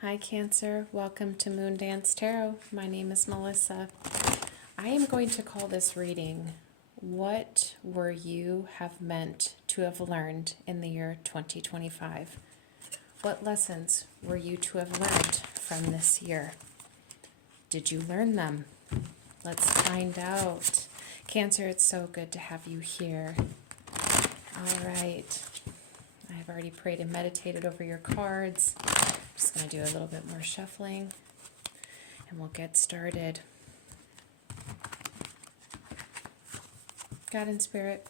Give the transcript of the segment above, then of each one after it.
Hi Cancer, welcome to Moondance Tarot. My name is Melissa. I am going to call this reading, What Were You Have Meant to Have Learned in the Year 2025? What lessons were you to have learned from this year? Did you learn them? Let's find out. Cancer, it's so good to have you here. All right. I've already prayed and meditated over your cards. Just going to do a little bit more shuffling and we'll get started. God in Spirit,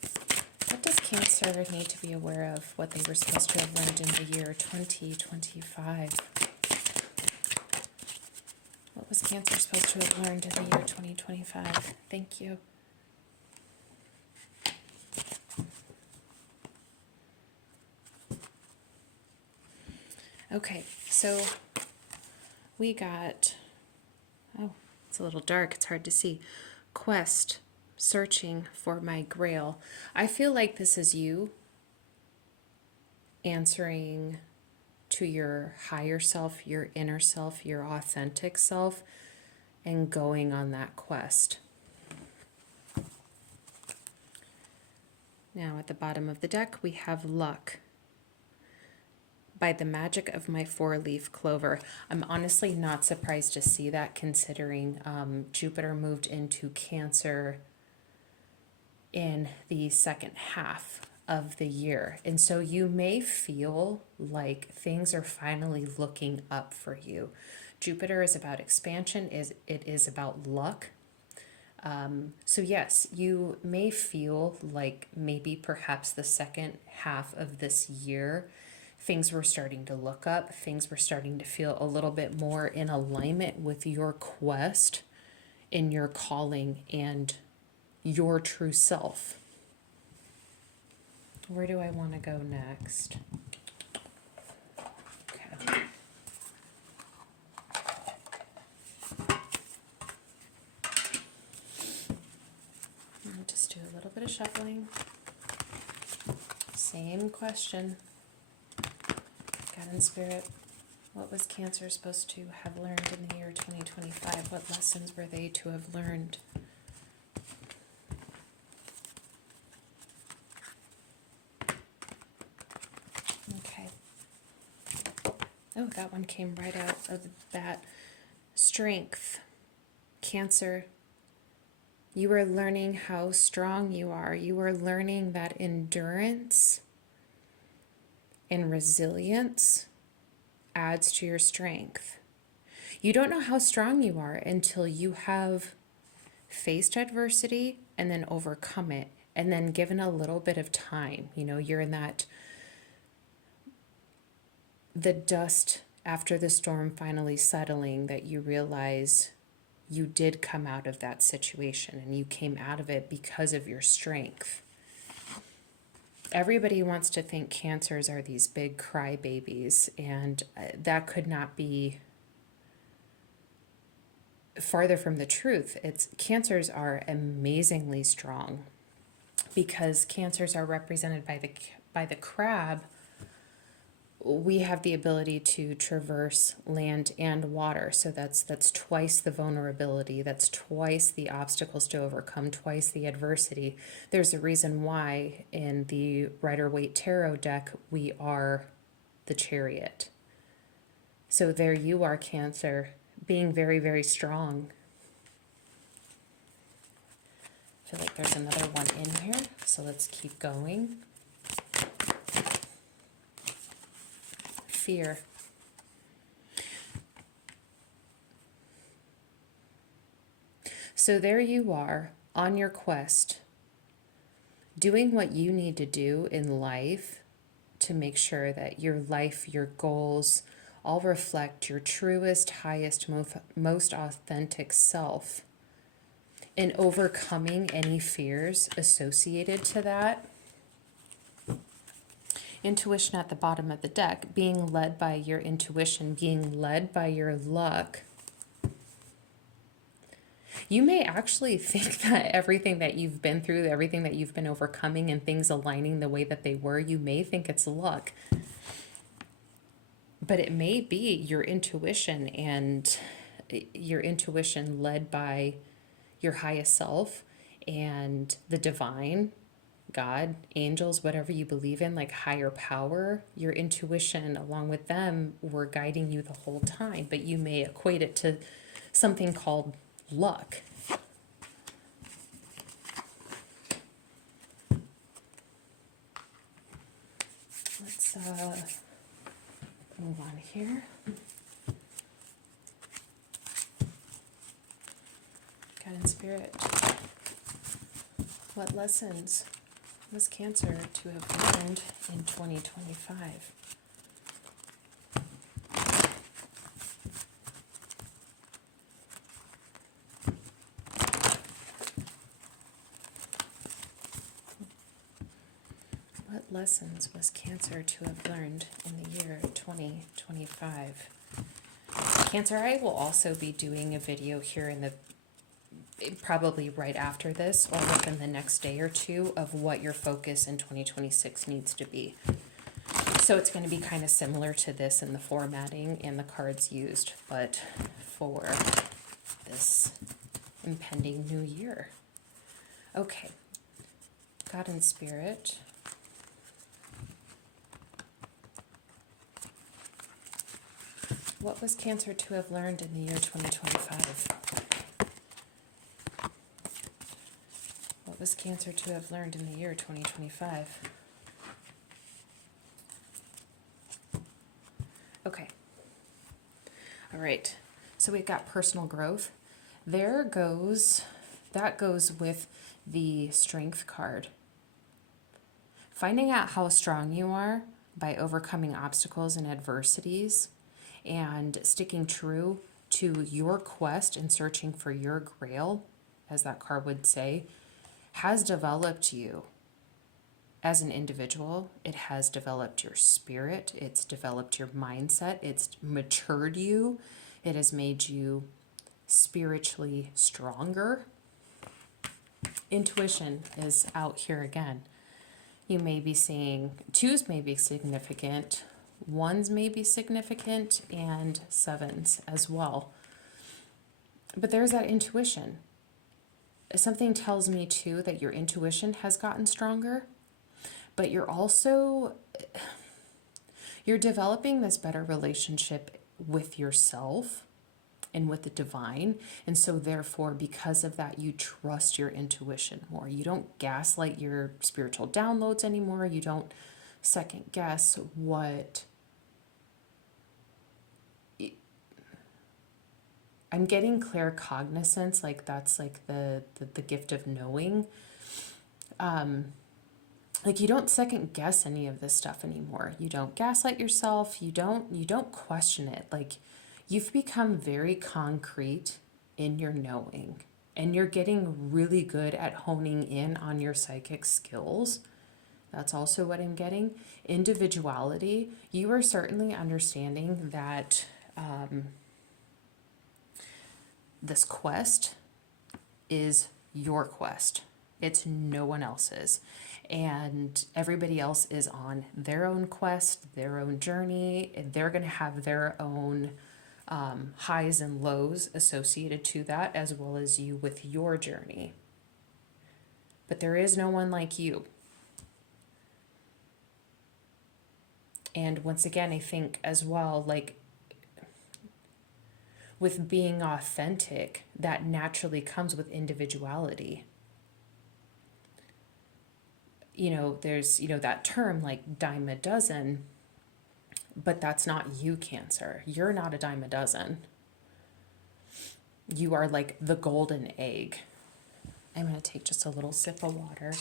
what does Cancer need to be aware of, what they were supposed to have learned in the year 2025? What was Cancer supposed to have learned in the year 2025? Thank you. Okay, so we got, oh, it's a little dark, it's hard to see. Quest, searching for my grail. I feel like this is you answering to your higher self, your inner self, your authentic self, and going on that quest. Now at the bottom of the deck, we have luck. By the magic of my four-leaf clover. I'm honestly not surprised to see that, considering Jupiter moved into Cancer in the second half of the year. And so you may feel like things are finally looking up for you. Jupiter is about expansion, it is about luck. So yes, you may feel like maybe perhaps the second half of this year things were starting to look up, things were starting to feel a little bit more in alignment with your quest, in your calling, and your true self. Where do I want to go next? Okay. I'll just do a little bit of shuffling. Same question. God in Spirit, what was Cancer supposed to have learned in the year 2025? What lessons were they to have learned? Okay. Oh, that one came right out of the bat. Strength. Cancer, you are learning how strong you are. You are learning that endurance and resilience adds to your strength. You don't know how strong you are until you have faced adversity and then overcome it, and then given a little bit of time. You know, you're in that, the dust after the storm finally settling, that you realize you did come out of that situation and you came out of it because of your strength. Everybody wants to think Cancers are these big crybabies, and that could not be farther from the truth. It's Cancers are amazingly strong, because Cancers are represented by the crab. We have the ability to traverse land and water, so that's twice the vulnerability, that's twice the obstacles to overcome, twice the adversity. There's a reason why in the Rider-Waite Tarot deck we are the Chariot. So there you are, Cancer, being very, very strong. I feel like there's another one in here, so let's keep going. Fear. So there you are on your quest, doing what you need to do in life to make sure that your life, your goals, all reflect your truest, highest, most authentic self, and overcoming any fears associated to that. Intuition at the bottom of the deck, being led by your intuition, being led by your luck. You may actually think that everything that you've been through, everything that you've been overcoming, and things aligning the way that they were, you may think it's luck. But it may be your intuition, and your intuition led by your highest self and the divine, God, angels, whatever you believe in, like higher power. Your intuition, along with them, were guiding you the whole time, but you may equate it to something called luck. Let's move on here. God and Spirit, what lessons was Cancer to have learned in 2025? What lessons was Cancer to have learned in the year 2025? Cancer, I will also be doing a video here in the probably right after this or within the next day or two of what your focus in 2026 needs to be. So it's going to be kind of similar to this in the formatting and the cards used, but for this impending new year. Okay, God and Spirit. What was Cancer to have learned in the year 2025? What was Cancer to have learned in the year 2025? Okay. All right. So we've got personal growth. That goes with the Strength card. Finding out how strong you are by overcoming obstacles and adversities and sticking true to your quest and searching for your grail, as that card would say, has developed you as an individual. It has developed your spirit. It's developed your mindset. It's matured you. It has made you spiritually stronger. Intuition is out here again. You may be seeing 2s may be significant, 1s may be significant, and 7s as well. But there's that intuition. Something tells me too that your intuition has gotten stronger, but you're developing this better relationship with yourself and with the divine. And so therefore, because of that, you trust your intuition more. You don't gaslight your spiritual downloads anymore. You don't second guess what I'm getting. Claircognizance, like that's like the gift of knowing. Like you don't second guess any of this stuff anymore. You don't gaslight yourself. You don't question it. Like you've become very concrete in your knowing, and you're getting really good at honing in on your psychic skills. That's also what I'm getting. Individuality. You are certainly understanding that this quest is your quest. It's no one else's. And everybody else is on their own quest, their own journey. They're going to have their own highs and lows associated to that, as well as you with your journey. But there is no one like you. And once again, I think as well, like with being authentic, that naturally comes with individuality. You know, there's, that term like dime a dozen, but that's not you, Cancer. You're not a dime a dozen. You are like the golden egg. I'm going to take just a little sip of water.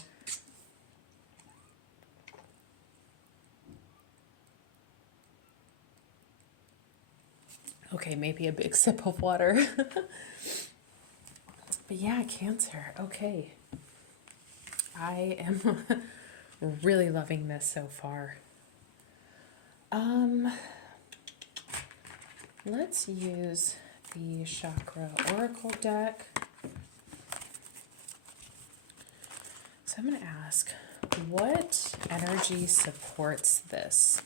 Okay, maybe a big sip of water. But yeah, Cancer. Okay. I am really loving this so far. Let's use the Chakra Oracle deck. So I'm going to ask, what energy supports this?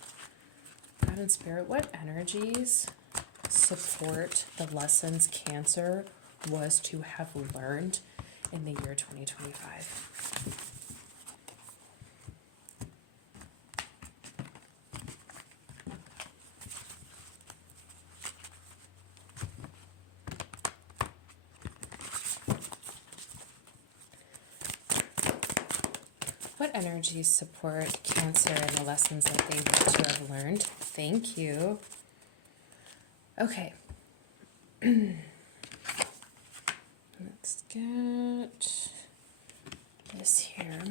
God And Spirit, what energies support the lessons Cancer was to have learned in the year 2025? What energies support Cancer and the lessons that they were to have learned? Thank you. Okay. Let's get this here.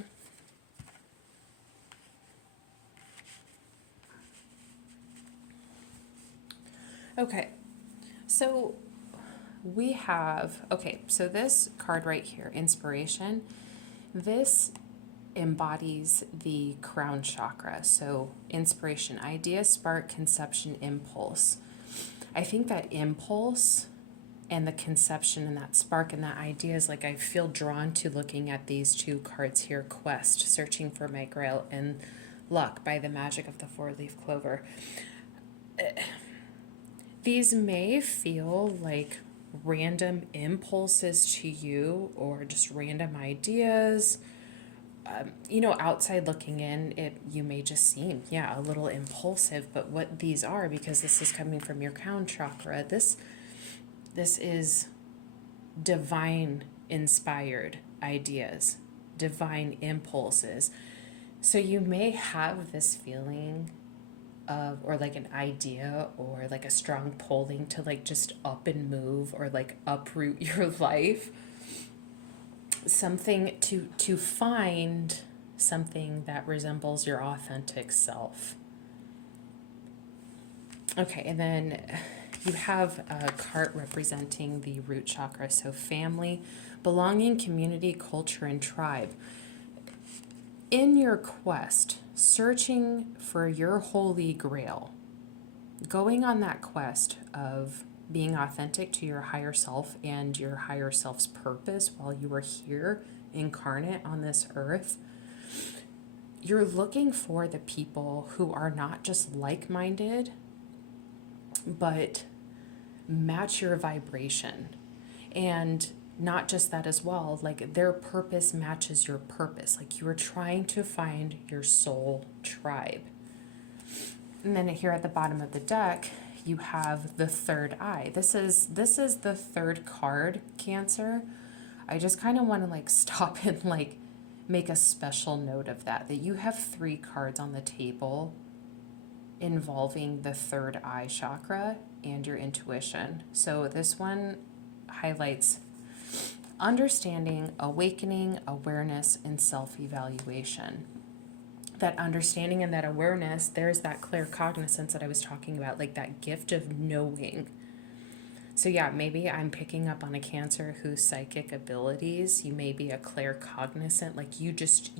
Okay. So we have, okay, so this card right here, Inspiration, this embodies the crown chakra. So inspiration, idea, spark, conception, impulse. I think that impulse and the conception and that spark and that idea is like I feel drawn to looking at these two cards here, Quest, Searching for My Grail, and Luck by the Magic of the Four-Leaf Clover. These may feel like random impulses to you or just random ideas. Outside looking in, you may just seem, a little impulsive, but what these are, because this is coming from your crown chakra, this is divine inspired ideas, divine impulses. So you may have this feeling of, or like an idea, or like a strong pulling to like just up and move, or like uproot your life. Something to find something that resembles your authentic self. Okay, and then you have a card representing the root chakra, so family, belonging, community, culture, and tribe. In your quest, searching for your holy grail, going on that quest of being authentic to your higher self and your higher self's purpose while you were here incarnate on this earth, you're looking for the people who are not just like-minded, but match your vibration. And not just that as well, like their purpose matches your purpose. Like you are trying to find your soul tribe. And then here at the bottom of the deck, you have the third eye. This is the third card, Cancer. I just kind of want to like stop and like make a special note of that you have 3 cards on the table involving the third eye chakra and your intuition. So this one highlights understanding, awakening, awareness, and self-evaluation. That understanding and that awareness, there's that claircognizance that I was talking about, like that gift of knowing. So maybe I'm picking up on a Cancer whose psychic abilities, you may be a claircognizant, like you just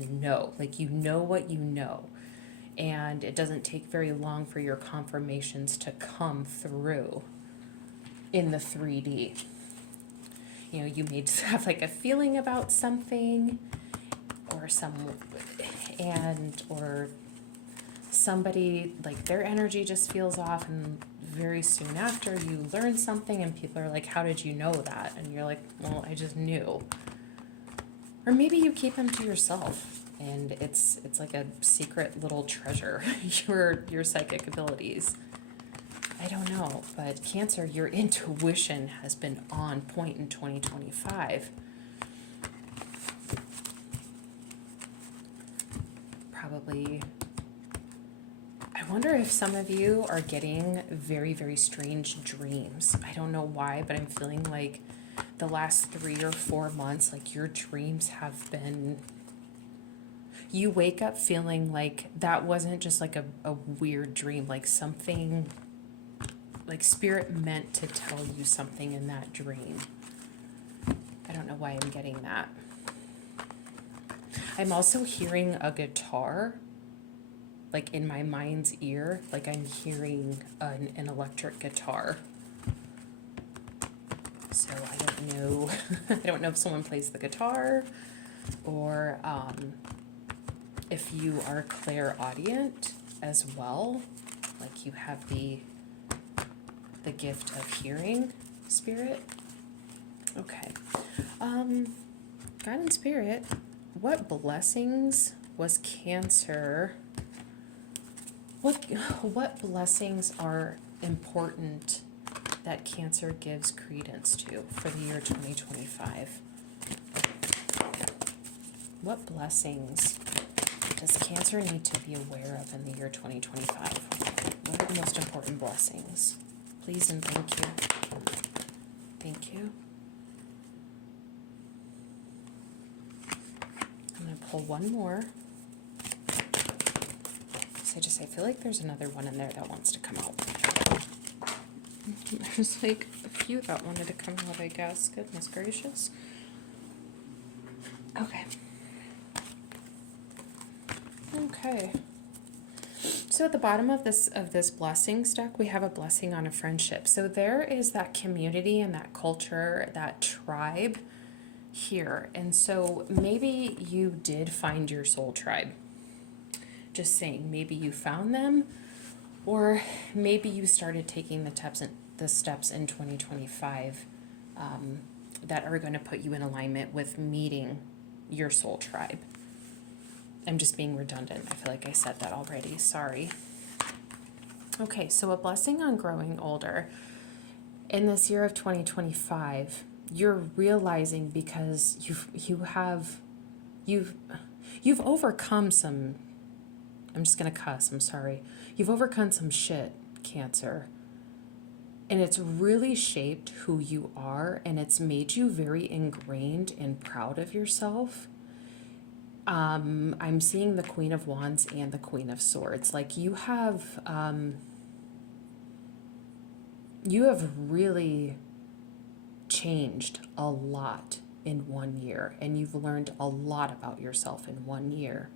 know, like you know what you know. And it doesn't take very long for your confirmations to come through in the 3D. You may just have like a feeling about something or or somebody, like their energy just feels off, and very soon after you learn something and people are like, how did you know that? And you're like, well, I just knew. Or maybe you keep them to yourself and it's like a secret little treasure, your psychic abilities. I don't know, but Cancer, your intuition has been on point in 2025. Probably, I wonder if some of you are getting very, very strange dreams. I don't know why, but I'm feeling like the last 3 or 4 months, like your dreams have been, you wake up feeling like that wasn't just like a weird dream, like something, like spirit meant to tell you something in that dream. I don't know why I'm getting that. I'm also hearing a guitar, like in my mind's ear, like I'm hearing an electric guitar. So I don't know, I don't know if someone plays the guitar or if you are clairaudient as well. like you have the gift of hearing, Spirit. Okay. God and Spirit, what blessings was Cancer? What blessings are important that Cancer gives credence to for the year 2025? What blessings does Cancer need to be aware of in the year 2025? What are the most important blessings? Please and thank you. Thank you. I'm going to pull one more. I feel like there's another one in there that wants to come out. There's like a few that wanted to come out, I guess. Goodness gracious. Okay. Okay. So at the bottom of this blessing stack, we have a blessing on a friendship. So there is that community and that culture, that tribe here. And so maybe you did find your soul tribe. Just saying, maybe you found them, or maybe you started taking the steps in 2025 that are going to put you in alignment with meeting your soul tribe. I'm just being redundant. I feel like I said that already. Sorry. Okay, so a blessing on growing older. In this year of 2025, you're realizing because you've overcome some. I'm just going to cuss, I'm sorry. You've overcome some shit, Cancer. And it's really shaped who you are, and it's made you very ingrained and proud of yourself. I'm seeing the Queen of Wands and the Queen of Swords. Like you have really changed a lot in 1 year, and you've learned a lot about yourself in 1 year.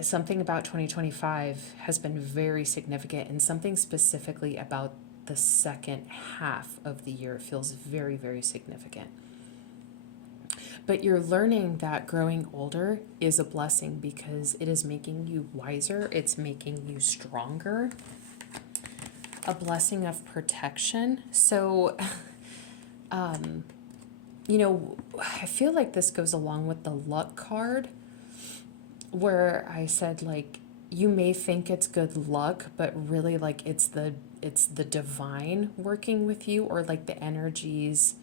Something about 2025 has been very significant, and something specifically about the second half of the year feels very, very significant. But you're learning that growing older is a blessing because it is making you wiser, it's making you stronger. A blessing of protection. So, I feel like this goes along with the luck card, where I said, like, you may think it's good luck, but really, like, it's the divine working with you, or like the energies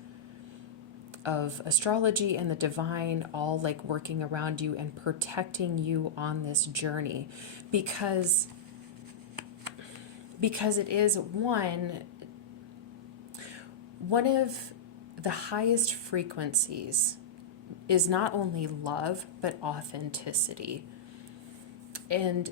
of astrology and the divine all like working around you and protecting you on this journey, because it is one of the highest frequencies is not only love, but authenticity. And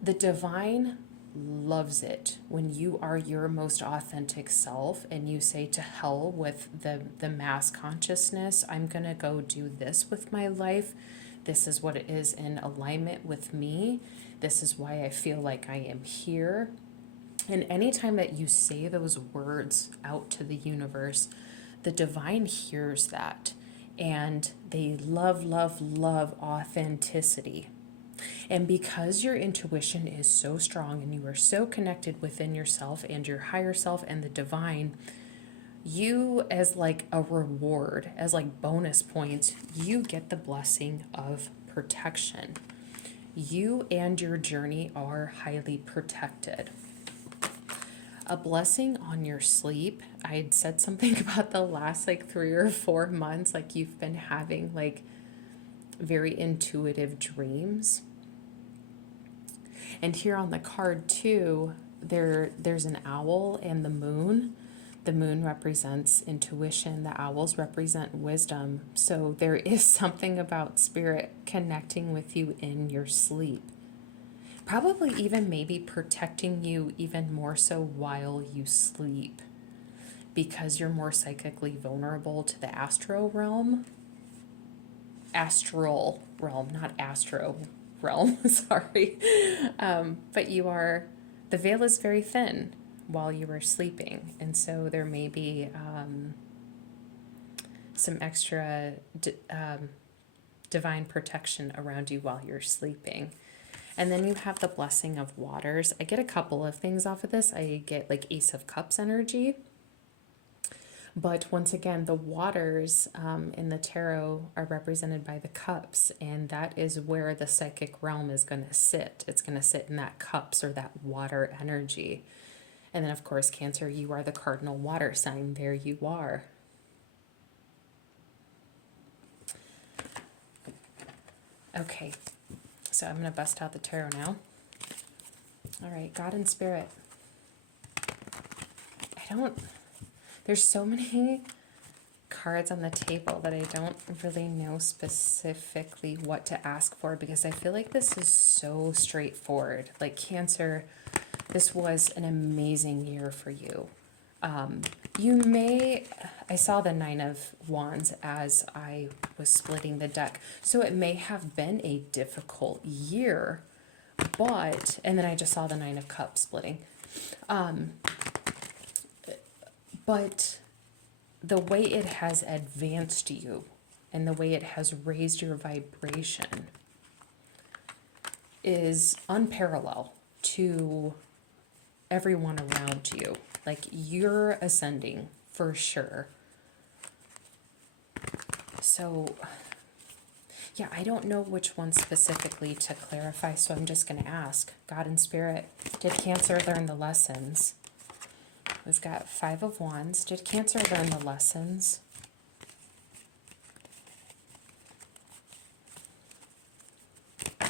the divine loves it when you are your most authentic self and you say, to hell with the mass consciousness. I'm going to go do this with my life. This is what it is in alignment with me. This is why I feel like I am here. And anytime that you say those words out to the universe, the divine hears that. And they love, love, love authenticity. And because your intuition is so strong and you are so connected within yourself and your higher self and the divine, you, as like a reward, as like bonus points, you get the blessing of protection. You and your journey are highly protected. A blessing on your sleep. I had said something about the last like 3 or 4 months, like you've been having like very intuitive dreams. And here on the card too, there's an owl and the moon. The moon represents intuition. The owls represent wisdom. So there is something about spirit connecting with you in your sleep. Probably even maybe protecting you even more so while you sleep, because you're more psychically vulnerable to the astral realm, not astro realm, sorry. But the veil is very thin while you are sleeping. And so there may be some extra divine protection around you while you're sleeping. And then you have the blessing of waters. I get a couple of things off of this. I get like Ace of Cups energy. But once again, the waters in the tarot are represented by the cups, and that is where the psychic realm is going to sit. It's going to sit in that cups or that water energy. And then, of course, Cancer, you are the cardinal water sign. There you are. Okay, so I'm going to bust out the tarot now. All right, God and Spirit. There's so many cards on the table that I don't really know specifically what to ask for, because I feel like this is so straightforward. Like Cancer, this was an amazing year for you. I saw the Nine of Wands as I was splitting the deck, so it may have been a difficult year, and then I just saw the Nine of Cups splitting. But the way it has advanced you and the way it has raised your vibration is unparalleled to everyone around you. Like, you're ascending for sure. So, yeah, I don't know which one specifically to clarify, so I'm just going to ask. God and Spirit, did Cancer learn the lessons? We've got Five of Wands. Did Cancer learn the lessons?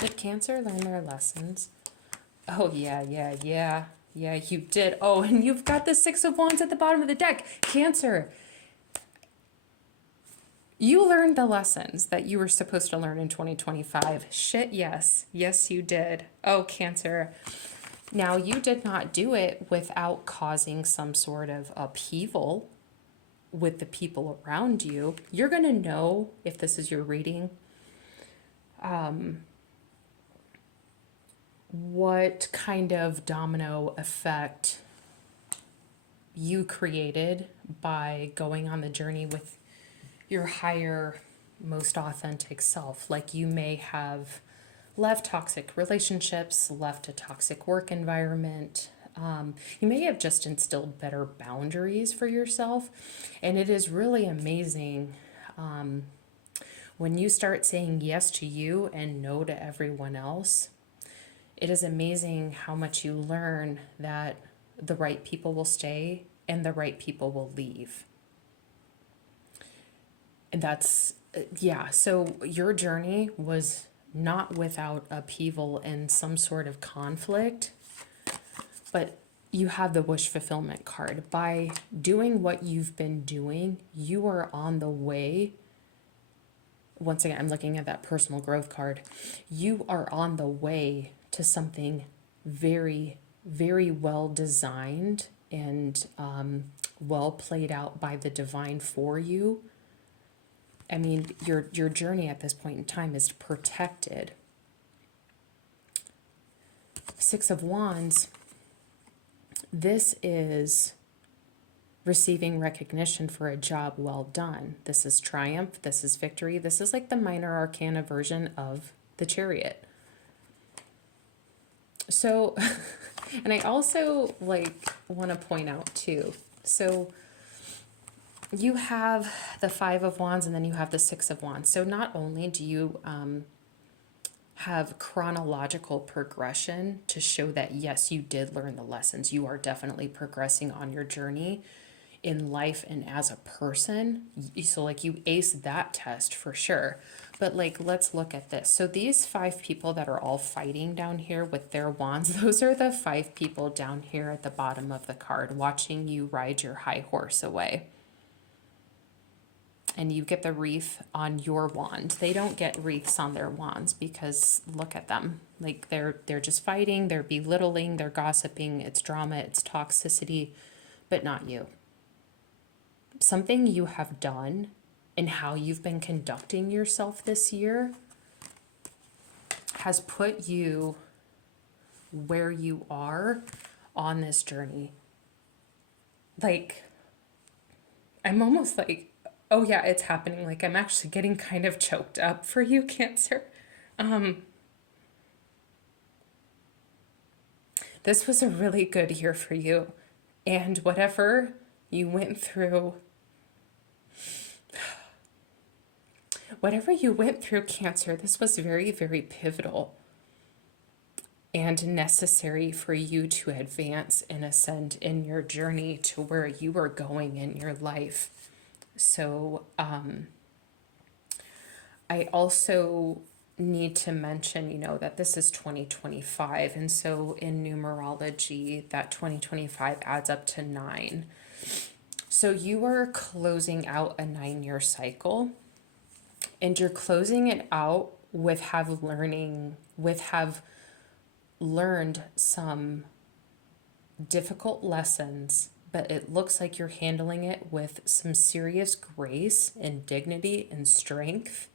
Did Cancer learn their lessons? Oh, yeah, you did. Oh, and you've got the Six of Wands at the bottom of the deck. Cancer, you learned the lessons that you were supposed to learn in 2025. Shit, yes. Yes, you did. Oh, Cancer. Now, you did not do it without causing some sort of upheaval with the people around you. You're going to know, if this is your reading, what kind of domino effect you created by going on the journey with your higher, most authentic self. Like, you may have left toxic relationships, left a toxic work environment. You may have just instilled better boundaries for yourself. And it is really amazing when you start saying yes to you and no to everyone else. It is amazing how much you learn that the right people will stay and the right people will leave. And that's, yeah, so your journey was not without upheaval and some sort of conflict, but you have the wish fulfillment card. By doing what you've been doing, you are on the way. Once again, I'm looking at that personal growth card. You are on the way to something very, very well designed and well played out by the divine for you. I mean, your journey at this point in time is protected. Six of Wands, this is receiving recognition for a job well done. This is triumph. This is victory. This is like the minor arcana version of the Chariot. So, and I also want to point out too, so you have the Five of Wands and then you have the Six of Wands. So not only do you have chronological progression to show that, yes, you did learn the lessons. You are definitely progressing on your journey in life and as a person. So you aced that test for sure. But let's look at this. So these five people that are all fighting down here with their wands, those are the five people down here at the bottom of the card watching you ride your high horse away. And you get the wreath on your wand. They don't get wreaths on their wands because look at them. They're just fighting, they're belittling, they're gossiping, it's drama, it's toxicity, but not you. Something you have done and how you've been conducting yourself this year has put you where you are on this journey. I'm almost oh yeah, it's happening. I'm actually getting kind of choked up for you, Cancer. This was a really good year for you. And whatever you went through, Cancer, this was very, very pivotal and necessary for you to advance and ascend in your journey to where you are going in your life. So, I also need to mention, that this is 2025. And so in numerology, that 2025 adds up to 9. So you are closing out a 9-year cycle, and you're closing it out have learned some difficult lessons, but it looks like you're handling it with some serious grace and dignity and strength,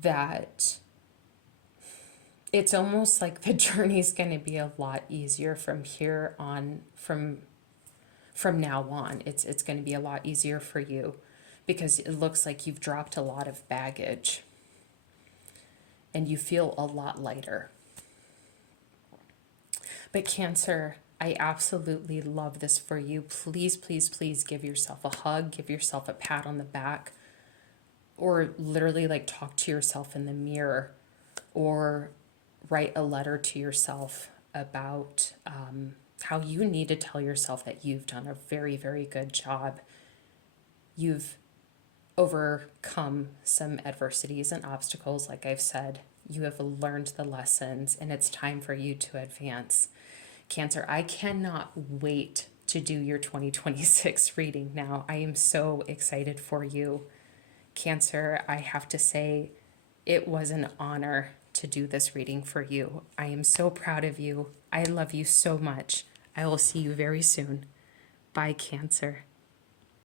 that it's almost like the journey's going to be a lot easier from here on, from now on. It's going to be a lot easier for you, because it looks like you've dropped a lot of baggage and you feel a lot lighter. But Cancer, I absolutely love this for you. Please, please, please give yourself a hug, give yourself a pat on the back, or literally like talk to yourself in the mirror, or write a letter to yourself about how you need to tell yourself that you've done a very, very good job. You've overcome some adversities and obstacles, like I've said. You have learned the lessons, and it's time for you to advance. Cancer, I cannot wait to do your 2026 reading now. I am so excited for you. Cancer, I have to say, it was an honor to do this reading for you. I am so proud of you. I love you so much. I will see you very soon. Bye, Cancer.